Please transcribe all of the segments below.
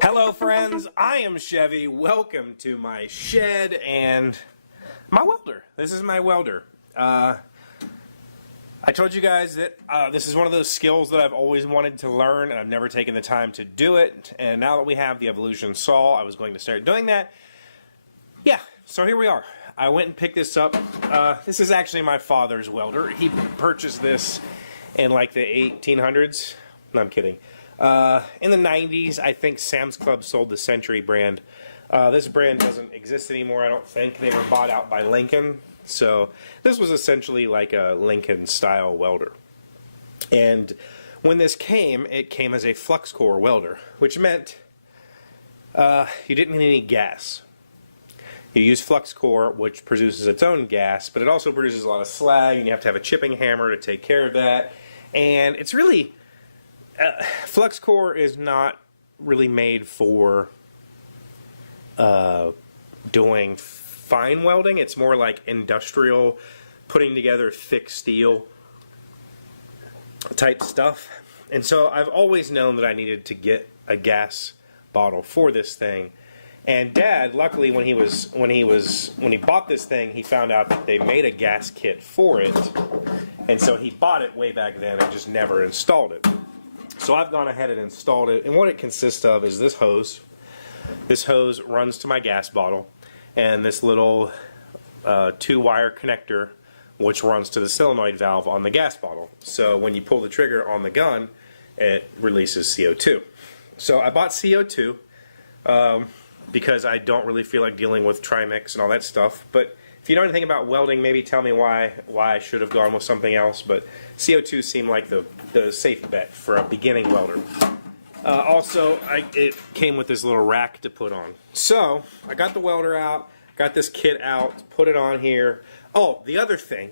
Hello friends, I am Chevee. Welcome to my shed and my welder. This is my welder. I told you guys that this is one of those skills that I've always wanted to learn and I've never taken the time to do it. And now that we have the Evolution saw, I was going to start doing that. Yeah, so here we are. I went and picked this up. This is actually my father's welder. He purchased this in like the 1800s. No, I'm kidding. In the 90s, I think Sam's Club sold the Century brand. This brand doesn't exist anymore, I don't think. They were bought out by Lincoln. So this was essentially like a Lincoln-style welder. And when this came, it came as a flux core welder, which meant you didn't need any gas. You use flux core, which produces its own gas, but it also produces a lot of slag, and you have to have a chipping hammer to take care of that. And it's really... flux core is not really made for doing fine welding. It's more like industrial, putting together thick steel type stuff. And so I've always known that I needed to get a gas bottle for this thing. And Dad, luckily, when he bought this thing, he found out that they made a gas kit for it, and so he bought it way back then and just never installed it. So I've gone ahead and installed it, and what it consists of is this hose. This hose runs to my gas bottle, and this little 2-wire connector, which runs to the solenoid valve on the gas bottle. So when you pull the trigger on the gun, it releases CO2. So I bought CO2 because I don't really feel like dealing with trimix and all that stuff. But if you know anything about welding, maybe tell me why I should have gone with something else. But CO2 seemed like the safe bet for a beginning welder. Also, it came with this little rack to put on. So I got the welder out, got this kit out, put it on here. Oh, the other thing,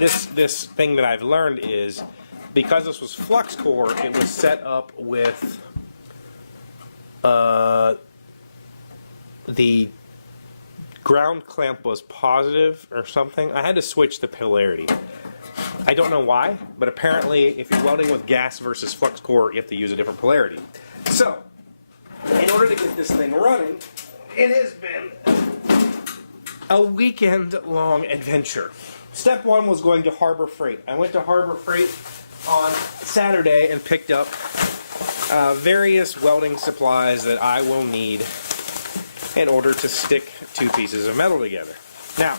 this thing that I've learned is because this was flux core, it was set up with the ground clamp was positive or something. I had to switch the polarity. I don't know why, but apparently if you're welding with gas versus flux core, you have to use a different polarity. So, in order to get this thing running, it has been a weekend-long adventure. Step one was going to Harbor Freight. I went to Harbor Freight on Saturday and picked up various welding supplies that I will need in order to stick two pieces of metal together. Now,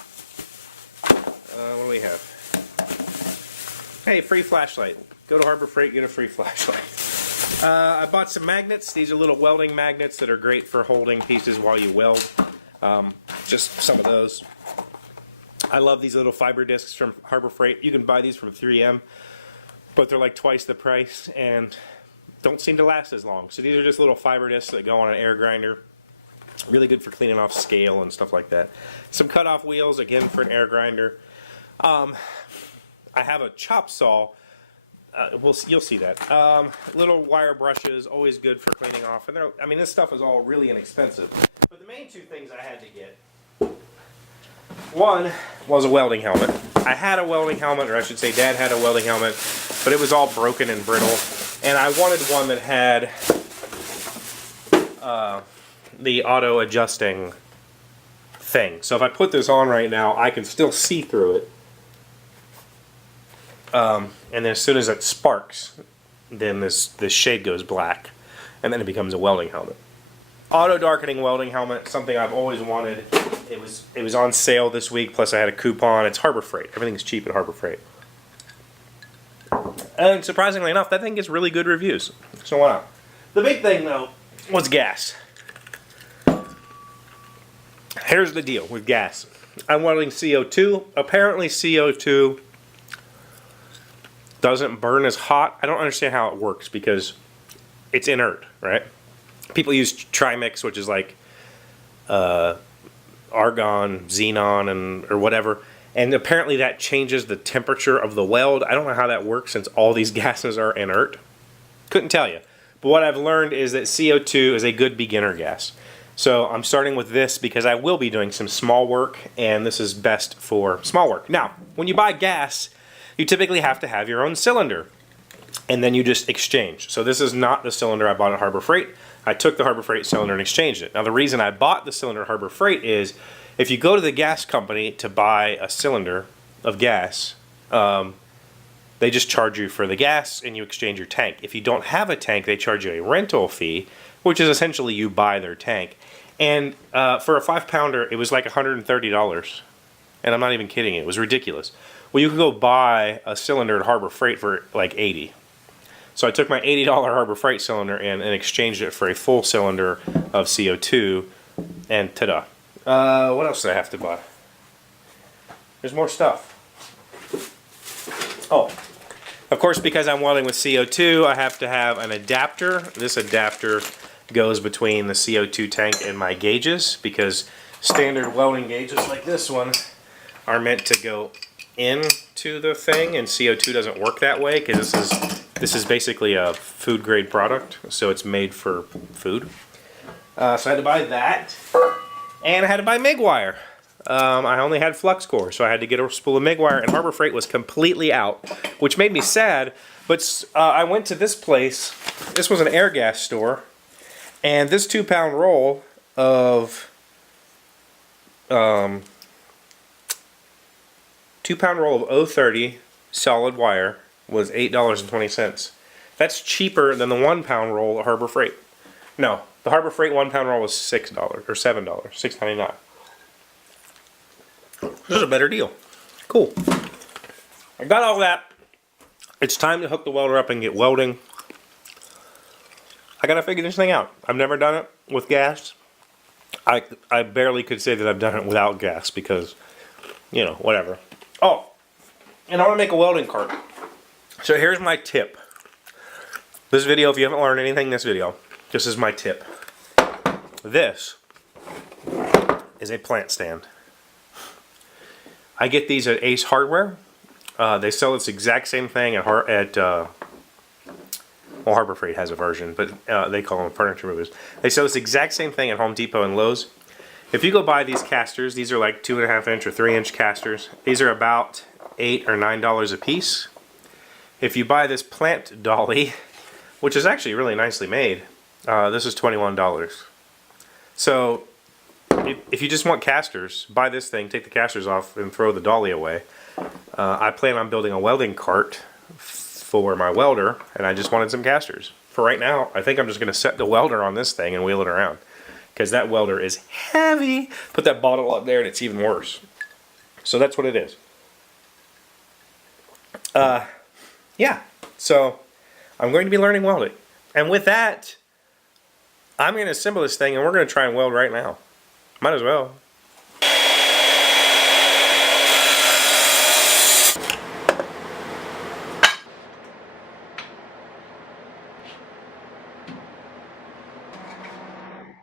what do we have? Hey, free flashlight. Go to Harbor Freight, get a free flashlight. I bought some magnets. These are little welding magnets that are great for holding pieces while you weld. Just some of those. I love these little fiber discs from Harbor Freight. You can buy these from 3M, but they're like twice the price and don't seem to last as long. So these are just little fiber discs that go on an air grinder. Really good for cleaning off scale and stuff like that. Some cut-off wheels, again, for an air grinder. I have a chop saw. You'll see that. Little wire brushes, always good for cleaning off. And I mean, this stuff is all really inexpensive. But the main two things I had to get, one was a welding helmet. I had a welding helmet, or I should say Dad had a welding helmet, but it was all broken and brittle. And I wanted one that had the auto-adjusting thing. So if I put this on right now, I can still see through it. And then as soon as it sparks, then this shade goes black, and then it becomes a welding helmet. Auto-darkening welding helmet, something I've always wanted. It was on sale this week, plus I had a coupon. It's Harbor Freight. Everything's cheap at Harbor Freight. And surprisingly enough, that thing gets really good reviews. So why not? The big thing, though, was gas. Here's the deal with gas. I'm welding CO2. Apparently CO2 doesn't burn as hot. I don't understand how it works because it's inert, right? People use trimix, which is like argon, xenon, or whatever, and apparently that changes the temperature of the weld. I don't know how that works since all these gases are inert. Couldn't tell you. But what I've learned is that CO2 is a good beginner gas. So I'm starting with this because I will be doing some small work, and this is best for small work. Now, when you buy gas, you typically have to have your own cylinder, and then you just exchange. So this is not the cylinder I bought at Harbor Freight. I took the Harbor Freight cylinder and exchanged it. Now the reason I bought the cylinder at Harbor Freight is if you go to the gas company to buy a cylinder of gas, they just charge you for the gas and you exchange your tank. If you don't have a tank, they charge you a rental fee, which is essentially you buy their tank. And for a 5-pounder, it was like $130. And I'm not even kidding you, it was ridiculous. Well, you could go buy a cylinder at Harbor Freight for like $80. So I took my $80 Harbor Freight cylinder and exchanged it for a full cylinder of CO2, and ta-da. What else did I have to buy? There's more stuff. Oh, of course, because I'm welding with CO2, I have to have an adapter. This adapter goes between the CO2 tank and my gauges, because standard welding gauges like this one are meant to go into the thing, and CO2 doesn't work that way, because this is basically a food grade product, so it's made for food. So I had to buy that, and I had to buy MIG wire. I only had flux core, so I had to get a spool of MIG wire, and Harbor Freight was completely out, which made me sad. But I went to this place. This was an air gas store, and this 2-pound roll of 2-pound roll of 030 solid wire was $8.20. That's cheaper than the 1-pound roll at Harbor Freight. No, the Harbor Freight 1-pound roll was $6 or $7, $6.99. This is a better deal. Cool. I got all that. It's time to hook the welder up and get welding. I gotta figure this thing out. I've never done it with gas. I barely could say that I've done it without gas because, you know, whatever. Oh, and I want to make a welding cart. So here's my tip. This video, if you haven't learned anything in this video, this is my tip. This is a plant stand. I get these at Ace Hardware. They sell this exact same thing at well, Harbor Freight has a version, but they call them furniture movers. They sell this exact same thing at Home Depot and Lowe's. If you go buy these casters, these are like 2.5-inch or 3-inch casters. These are about $8 or $9 a piece. If you buy this plant dolly, which is actually really nicely made, this is $21. So if you just want casters, buy this thing, take the casters off, and throw the dolly away. I plan on building a welding cart for my welder, and I just wanted some casters. For right now, I think I'm just going to set the welder on this thing and wheel it around, because that welder is heavy. Put that bottle up there and it's even worse. So that's what it is. Yeah, so I'm going to be learning welding. And with that, I'm going to assemble this thing and we're going to try and weld right now. Might as well.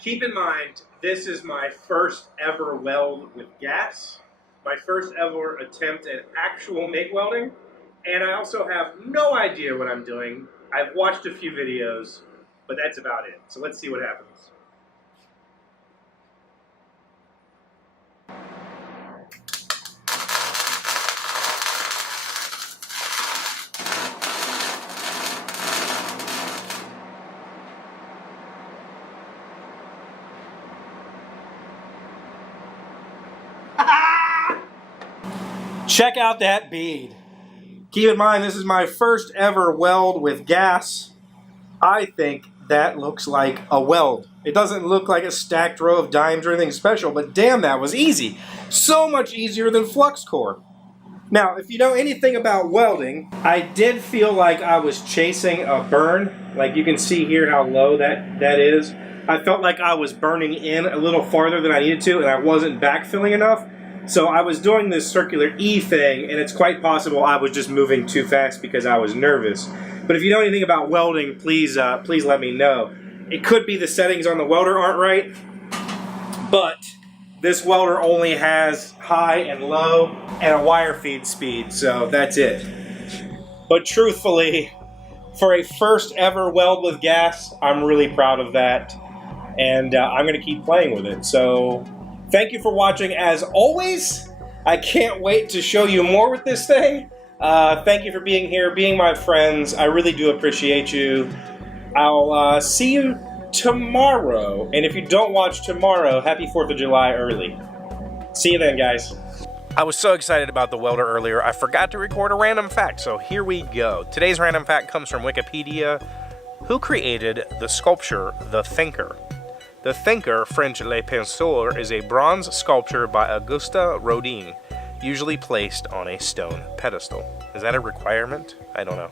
Keep in mind, this is my first ever weld with gas. My first ever attempt at actual MIG welding. And I also have no idea what I'm doing. I've watched a few videos, but that's about it. So let's see what happens. Check out that bead. Keep in mind, this is my first ever weld with gas. I think that looks like a weld. It doesn't look like a stacked row of dimes or anything special, but damn, that was easy. So much easier than flux core. Now, if you know anything about welding, I did feel like I was chasing a burn. Like you can see here how low that is. I felt like I was burning in a little farther than I needed to, and I wasn't backfilling enough. So I was doing this circular E thing, and it's quite possible I was just moving too fast because I was nervous. But if you know anything about welding, please let me know. It could be the settings on the welder aren't right, but this welder only has high and low and a wire feed speed, so that's it. But truthfully, for a first ever weld with gas, I'm really proud of that. and I'm going to keep playing with it. So thank you for watching as always. I can't wait to show you more with this thing. Thank you for being here, being my friends. I really do appreciate you. I'll see you tomorrow. And if you don't watch tomorrow, happy 4th of July early. See you then, guys. I was so excited about the welder earlier, I forgot to record a random fact, so here we go. Today's random fact comes from Wikipedia. Who created the sculpture, The Thinker? The Thinker, French Le Penseur, is a bronze sculpture by Auguste Rodin, usually placed on a stone pedestal. Is that a requirement? I don't know.